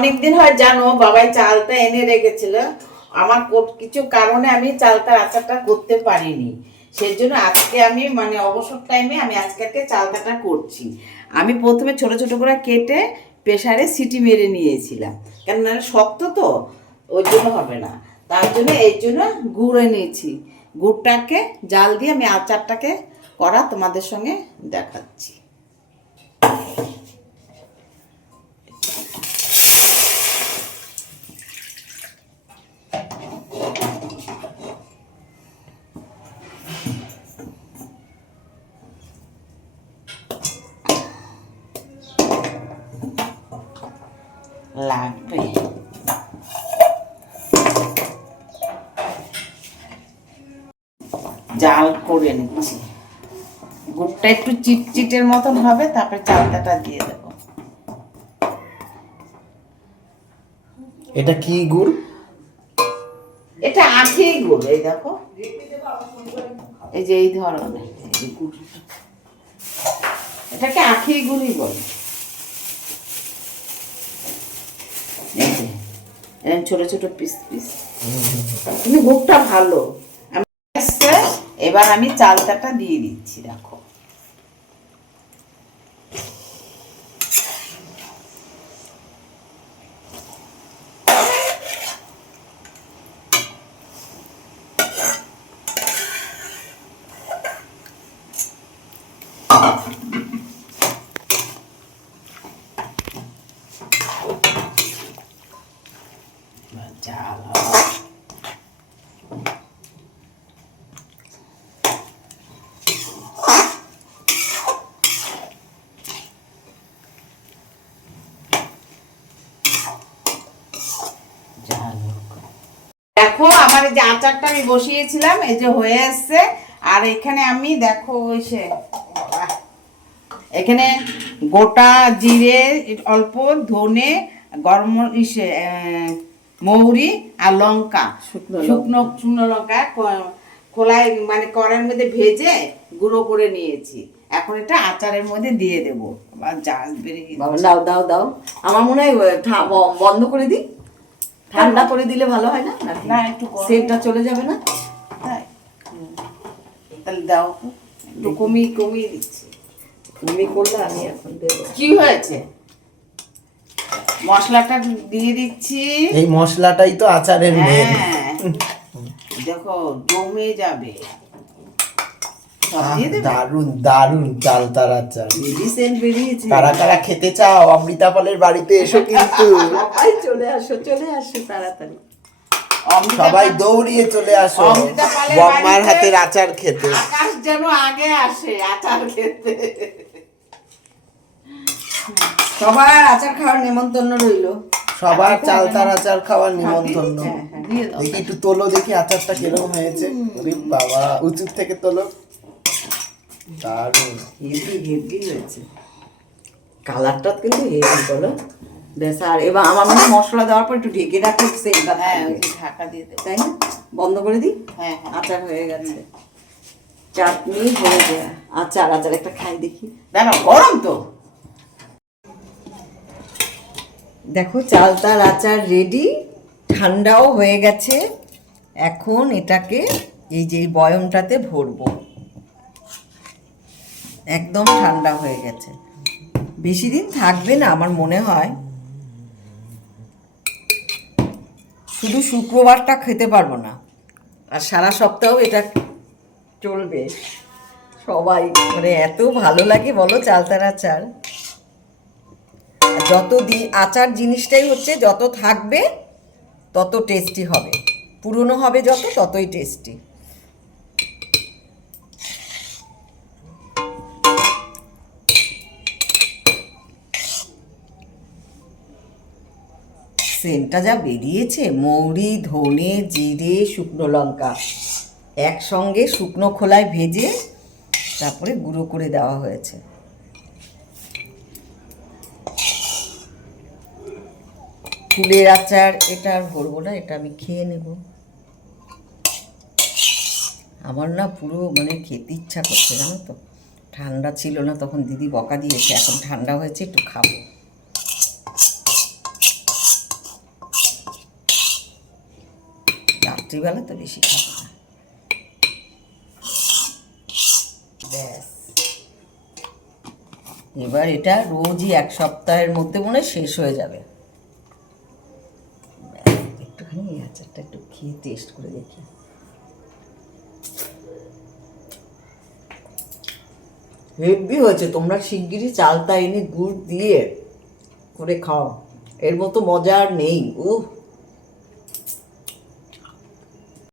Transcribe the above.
অনেকদিন হয় জানো, বাবাই চালটা এনে রেখেছিল। আমার কিছু কারণে আমি চালটা আচারটা করতে পারিনি। সেই জন্য আজকে আমি মানে অবসর টাইমে আমি আজকে চালটাটা করছি। আমি প্রথমে ছোট ছোট করে কেটে প্রেশারে সিটি মেরে নিয়েছিলাম। কেননা শক্ত তো, ওই জন্য হবে না। তার জন্য এই জন্য গুড় এনেছি। গুড়টাকে জাল দিয়ে আমি আচারটাকে করা তোমাদের সঙ্গে দেখাচ্ছি। লাগবে। জাল করে নিচ্ছি। গুড়টা একটু চিটচিটের মতন হবে তারপরে চালটাটা দিয়ে দেবো। এটা কি গুড়? এটা আখেই গুড় এই দেখো। এই যে এই ধরনের। গুড়। এটাকে আখেই গুড়ই বলে এই যে, এরকম ছোট ছোট পিস পিস কিন্তু গুড়টা ভালো। আমি এবার আমি চালটাটা দিয়ে দিচ্ছি দেখো। দেখো, আমার এই যে আচারটা আমি বসিয়েছিলাম, এই যে হয়ে এসছে আর এখানে আমি, দেখো, ওই সে এখানে গোটা জিরে, অল্প ধনে, গরম ইসে মৌরি আর লঙ্কা। শুকনো শুকনো লঙ্কা খোলায় মানে কড়াইয়ের মধ্যে ভেজে গুঁড়ো করে নিয়েছি। এখন এটা আচারের মধ্যে দিয়ে দেবো। আবার জাল বেরিয়ে দাও দাও দাও। আমার মনে হয় বন্ধ করে দিই। ঠান্ডা করে দিলে ভালো হয় না? না, একটু সেটটা চলে যাবে না? তাই। তাহলে দাও একটু কমিয়ে কমিয়ে দিচ্ছি। তুমি করলে আমি এখন দেবো। কি হয়েছে? মশলাটা দিয়ে দিচ্ছি। এই মশলাটাই তো আচারের মেন হ্যাঁ। দেখো জমে যাবে। দারুণ দারুণ চালতার আচার। মেডিসিন বেরিয়েছে। কারা কারা খেতে চাও অমৃতা পালের বাড়িতে এসো কিন্তু। সবাই চলে আসো চলে আসো তাড়াতাড়ি। সবাই দৌড়িয়ে চলে আসো। বম্মার হাতের আচার খেতে। আকাশ যেন আগে আসে আচার খেতে। সবার আচার খাওয়ার নেমন্তন্ন রইল। সবার চালতার আচার খাওয়ার নিমন্ত্রণ। হ্যাঁ, হ্যাঁ, দিয়ে দাও। দেখি একটু তোলো দেখি আচারটা কীরকম হয়েছে। বাবা উঁচু থেকে তোলো। দারুণ হেভি হেভি হয়েছে। কালারটা কিন্তু হেভি বলো। বেশ আর এবার আমার মনে মশলা দেওয়ার পর একটু ঢেকে রাখো সেটা হ্যাঁ ওই ঢাকা দিয়ে দেবো তাই না? বন্ধ করে দিই? হ্যাঁ হ্যাঁ। আচার হয়ে গেছে। চাটনি হয়ে যায় আচার আচার একটা খাই দেখি। দাঁড়াও গরম তো। দেখো, চালতার আচার রেডি ঠান্ডাও হয়ে গেছে। এখন এটাকে এই যে বয়মটাতে ভরবো। একদম ঠান্ডা হয়ে গেছে। বেশি দিন থাকবে না আমার মনে হয়। শুধু শুক্রবারটা খেতে পারব না। আর সারা সপ্তাহ এটা চলবে। সবাই মানে এত ভালো লাগে বলো চালতার আচার। যত দি আচার জিনিসটাই হচ্ছে যত থাকবে, তত টেস্টি হবে। পুরনো হবে যত, ততই টেস্টি সেন্টটা যা বেরিয়েছে, মৌরি, ধনে, জিরে, শুকনো লঙ্কা, একসঙ্গে শুকনো খোলায় ভেজে তারপরে গুঁড়ো করে দেওয়া হয়েছে। ফুলের আচার, এটা আর ভরবো না, এটা আমি খেয়ে নেব। আমার না পুরো মানে খেতে ইচ্ছা করছে, জানো তো। ঠান্ডা ছিল না, তখন দিদি বকা দিয়েছে, এখন ঠান্ডা হয়েছে, একটু খাব। রাত্রিবেলা তো বেশি খাব না। ব্যাস। এবার এটা রোজই এক সপ্তাহের মধ্যে মনে শেষ হয়ে যাবে। এই আচারটা একটু খেয়ে টেস্ট করে দেখি। হেভি হয়েছে, তোমরা শিগগিরই চালতা এনে গুড় দিয়ে করে খাও। এর মতো মজা আর নেই, উহ।